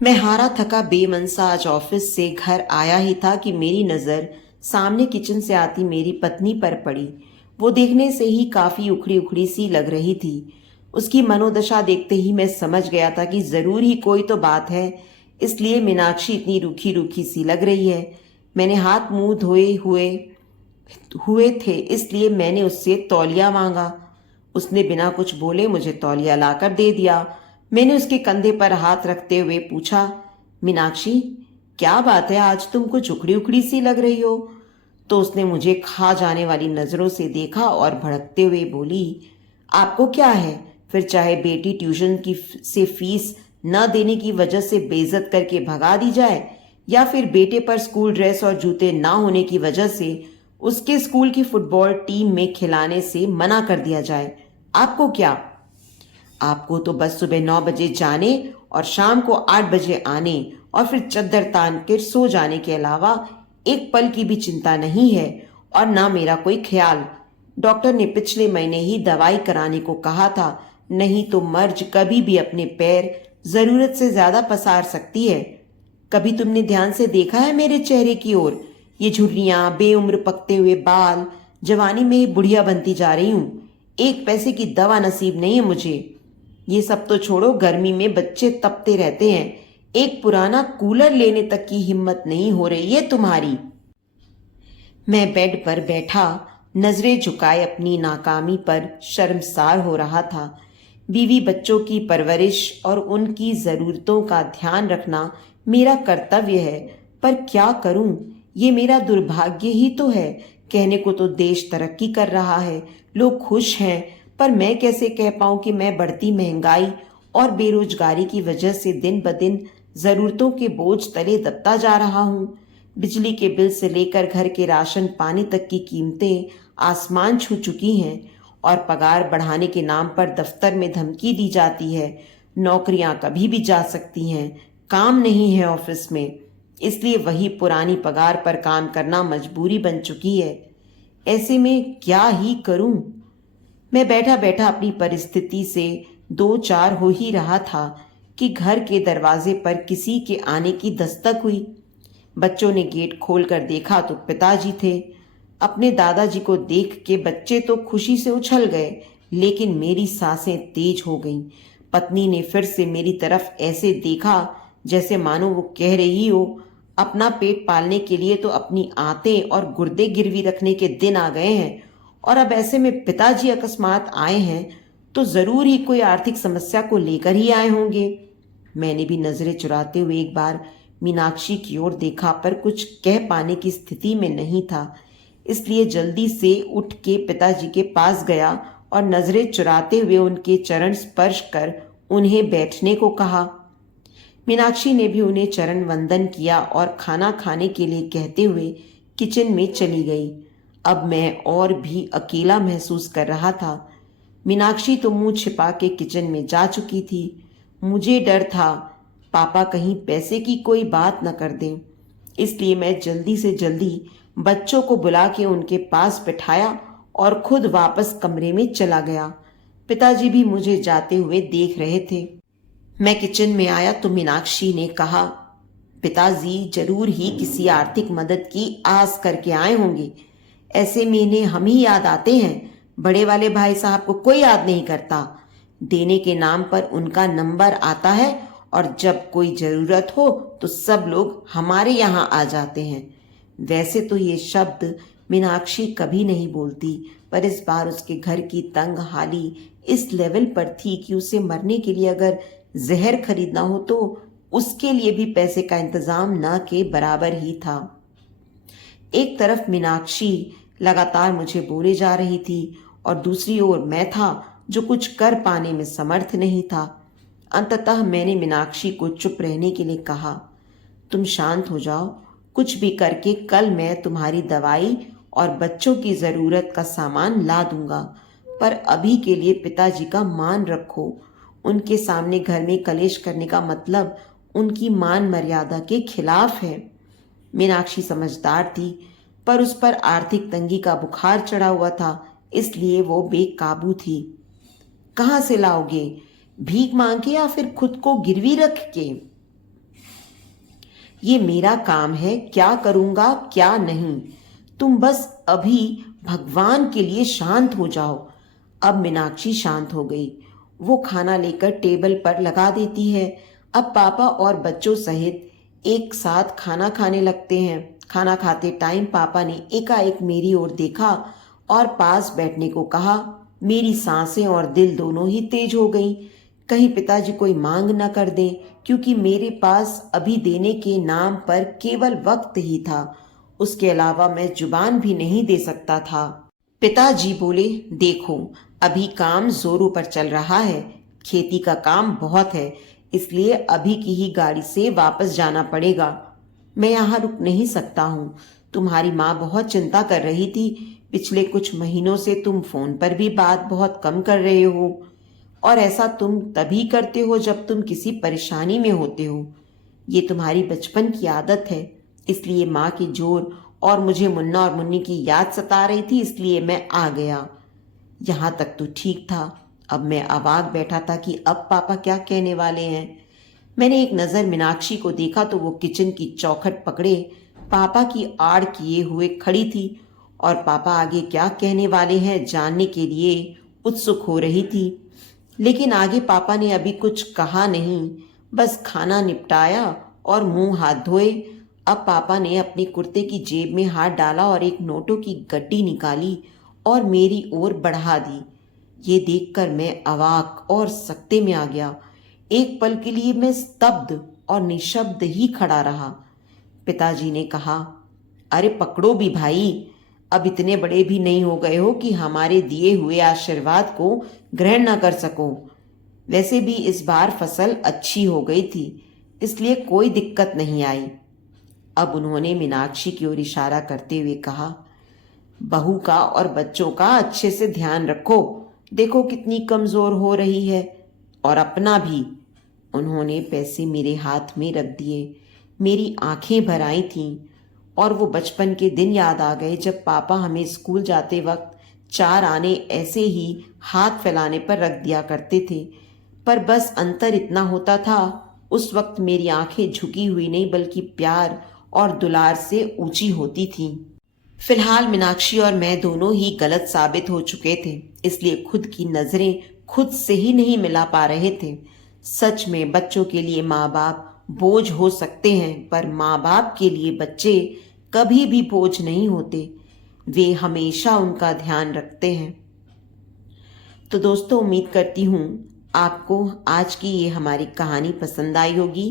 मैं हारा थका बेमन सा आज ऑफिस से घर आया ही था कि मेरी नज़र सामने किचन से आती मेरी पत्नी पर पड़ी। वो देखने से ही काफ़ी उखड़ी उखड़ी सी लग रही थी। उसकी मनोदशा देखते ही मैं समझ गया था कि ज़रूर ही कोई तो बात है, इसलिए मीनाक्षी इतनी रूखी रूखी सी लग रही है। मैंने हाथ मुंह धोए हुए हुए थे, इसलिए मैंने उससे तौलिया मांगा। उसने बिना कुछ बोले मुझे तौलिया लाकर दे दिया। मैंने उसके कंधे पर हाथ रखते हुए पूछा, मीनाक्षी, क्या बात है, आज तुम कुछ उखड़ी उखड़ी सी लग रही हो? तो उसने मुझे खा जाने वाली नजरों से देखा और भड़कते हुए बोली, आपको क्या है? फिर चाहे बेटी ट्यूशन की से फीस न देने की वजह से बेइज्जत करके भगा दी जाए, या फिर बेटे पर स्कूल ड्रेस और जूते ना होने की वजह से उसके स्कूल की फुटबॉल टीम में खिलाने से मना कर दिया जाए, आपको क्या? आपको तो बस सुबह 9 बजे जाने और शाम को 8 बजे आने और फिर चद्दर तान कर सो जाने के अलावा एक पल की भी चिंता नहीं है, और ना मेरा कोई ख्याल। डॉक्टर ने पिछले महीने ही दवाई कराने को कहा था, नहीं तो मर्ज कभी भी अपने पैर जरूरत से ज्यादा पसार सकती है। कभी तुमने ध्यान से देखा है मेरे चेहरे की ओर? ये झुर्रियां, बेउम्र पकते हुए बाल, जवानी में ही बुढ़िया बनती जा रही हूं। एक पैसे की दवा नसीब नहीं है मुझे। ये सब तो छोड़ो, गर्मी में बच्चे तपते रहते हैं, एक पुराना कूलर लेने तक की हिम्मत नहीं हो रही है तुम्हारी। मैं बेड पर बैठा नजरें झुकाए अपनी नाकामी पर शर्मसार हो रहा था। बीवी बच्चों की परवरिश और उनकी ज़रूरतों का ध्यान रखना मेरा कर्तव्य है, पर क्या करूं? ये मेरा दुर्भाग्य ही तो है। कहने को तो देश तरक्की कर रहा है, लोग खुश हैं, पर मैं कैसे कह पाऊं कि मैं बढ़ती महंगाई और बेरोजगारी की वजह से दिन ब दिन ज़रूरतों के बोझ तले दबता जा रहा हूं। बिजली के बिल से लेकर घर के राशन पानी तक की कीमतें आसमान छू चुकी हैं, और पगार बढ़ाने के नाम पर दफ्तर में धमकी दी जाती है। नौकरियां कभी भी जा सकती हैं, काम नहीं है ऑफिस में, इसलिए वही पुरानी पगार पर काम करना मजबूरी बन चुकी है। ऐसे में क्या ही करूं? मैं बैठा बैठा अपनी परिस्थिति से दो चार हो ही रहा था कि घर के दरवाजे पर किसी के आने की दस्तक हुई। बच्चों ने गेट खोलकर देखा तो पिताजी थे। अपने दादाजी को देख के बच्चे तो खुशी से उछल गए, लेकिन मेरी सांसें तेज हो गईं। पत्नी ने फिर से मेरी तरफ ऐसे देखा जैसे मानो वो कह रही हो, अपना पेट पालने के लिए तो अपनी आंतें और गुर्दे गिरवी रखने के दिन आ गए हैं, और अब ऐसे में पिताजी अकस्मात आए हैं तो जरूर ही कोई आर्थिक समस्या को लेकर ही आए होंगे। मैंने भी नजरें चुराते हुए एक बार मीनाक्षी की ओर देखा, पर कुछ कह पाने की स्थिति में नहीं था, इसलिए जल्दी से उठ के पिताजी के पास गया और नजरें चुराते हुए उनके चरण स्पर्श कर उन्हें बैठने को कहा। मीनाक्षी ने भी उन्हें चरण वंदन किया और खाना खाने के लिए कहते हुए किचन में चली गई। अब मैं और भी अकेला महसूस कर रहा था। मीनाक्षी तो मुंह छिपा के किचन में जा चुकी थी। मुझे डर था पापा कहीं पैसे की कोई बात न कर दें, इसलिए मैं जल्दी से जल्दी बच्चों को बुला के उनके पास बिठाया और खुद वापस कमरे में चला गया। पिताजी भी मुझे जाते हुए देख रहे थे। मैं किचन में आया तो मीनाक्षी ने कहा, पिताजी जरूर ही किसी आर्थिक मदद की आस करके आए होंगे। ऐसे में इन्हें हम ही याद आते हैं, बड़े वाले भाई साहब को कोई याद नहीं करता। देने के नाम पर उनका नंबर आता है, और जब कोई जरूरत हो तो सब लोग हमारे यहाँ आ जाते हैं। वैसे तो ये शब्द मीनाक्षी कभी नहीं बोलती, पर इस बार उसके घर की तंग हाली इस लेवल पर थी कि उसे मरने के लिए अगर जहर खरीदना हो तो उसके लिए भी पैसे का इंतजाम न के बराबर ही था। एक तरफ मीनाक्षी लगातार मुझे बोले जा रही थी, और दूसरी ओर मैं था जो कुछ कर पाने में समर्थ नहीं था। अंततः मैंने मीनाक्षी को चुप रहने के लिए कहा, तुम शांत हो जाओ, कुछ भी करके कल मैं तुम्हारी दवाई और बच्चों की जरूरत का सामान ला दूंगा, पर अभी के लिए पिताजी का मान रखो। उनके सामने घर में कलेश करने का मतलब उनकी मान मर्यादा के खिलाफ है। मीनाक्षी समझदार थी, पर उस पर आर्थिक तंगी का बुखार चढ़ा हुआ था, इसलिए वो बेकाबू थी। कहाँ से लाओगे? भीख मांग के या फिर खुद को गिरवी रख के? ये मेरा काम है, क्या करूँगा क्या नहीं। तुम बस अभी भगवान के लिए शांत हो जाओ। अब मीनाक्षी शांत हो गई। वो खाना लेकर टेबल पर लगा देती है। अब पापा और बच्चों सहित एक साथ खाना खाने लगते हैं। खाना खाते टाइम पापा ने एकाएक मेरी ओर देखा और पास बैठने को कहा। मेरी सांसें और दिल दोनों ही तेज हो गईं। कहीं पिताजी कोई मांग न कर दें, क्योंकि मेरे पास अभी देने के नाम पर केवल वक्त ही था। उसके अलावा मैं जुबान भी नहीं दे सकता था। पिताजी बोले, देखो अभी काम जोरों पर चल रहा है, खेती का काम बहुत है, इसलिए अभी की ही गाड़ी से वापस जाना पड़ेगा। मैं यहाँ रुक नहीं सकता हूँ। तुम्हारी माँ बहुत चिंता कर रही थी। पिछले कुछ महीनों से तुम फोन पर भी बात बहुत कम कर रहे हो, और ऐसा तुम तभी करते हो जब तुम किसी परेशानी में होते हो। ये तुम्हारी बचपन की आदत है। इसलिए माँ के जोर और मुझे मुन्ना और मुन्नी की याद सता रही थी, इसलिए मैं आ गया। यहाँ तक तो ठीक था। अब मैं अवाक बैठा था कि अब पापा क्या कहने वाले हैं। मैंने एक नज़र मीनाक्षी को देखा तो वो किचन की चौखट पकड़े पापा की आड़ किए हुए खड़ी थी और पापा आगे क्या कहने वाले हैं जानने के लिए उत्सुक हो रही थी। लेकिन आगे पापा ने अभी कुछ कहा नहीं, बस खाना निपटाया और मुंह हाथ धोए। अब पापा ने अपने कुर्ते की जेब में हाथ डाला और एक नोटों की गड्डी निकाली और मेरी ओर बढ़ा दी। ये देखकर मैं अवाक और सकते में आ गया। एक पल के लिए मैं स्तब्ध और निशब्द ही खड़ा रहा। पिताजी ने कहा, अरे पकड़ो भी भाई, अब इतने बड़े भी नहीं हो गए हो कि हमारे दिए हुए आशीर्वाद को ग्रहण न कर सको। वैसे भी इस बार फसल अच्छी हो गई थी, इसलिए कोई दिक्कत नहीं आई। अब उन्होंने मीनाक्षी की ओर इशारा करते हुए कहा, बहू का और बच्चों का अच्छे से ध्यान रखो। देखो कितनी कमजोर हो रही है, और अपना भी। उन्होंने पैसे मेरे हाथ में रख दिए। मेरी आंखें भर आई थीं और वो बचपन के दिन याद आ गए जब पापा हमें स्कूल जाते वक्त 4 आने ऐसे ही हाथ फैलाने पर रख दिया करते थे। पर बस अंतर इतना होता था, उस वक्त मेरी आंखें झुकी हुई नहीं बल्कि प्यार और दुलार से ऊंची होती थीं। फिलहाल मीनाक्षी और मैं दोनों ही गलत साबित हो चुके थे, इसलिए खुद की नजरें खुद से ही नहीं मिला पा रहे थे। सच में बच्चों के लिए माँ बाप बोझ हो सकते हैं, पर माँ बाप के लिए बच्चे कभी भी बोझ नहीं होते। वे हमेशा उनका ध्यान रखते हैं। तो दोस्तों, उम्मीद करती हूँ आपको आज की ये हमारी कहानी पसंद आई होगी।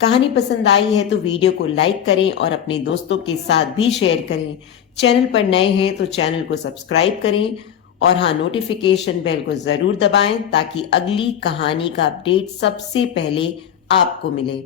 कहानी पसंद आई है तो वीडियो को लाइक करें और अपने दोस्तों के साथ भी शेयर करें। चैनल पर नए हैं तो चैनल को सब्सक्राइब करें और हाँ, नोटिफिकेशन बेल को ज़रूर दबाएं ताकि अगली कहानी का अपडेट सबसे पहले आपको मिले।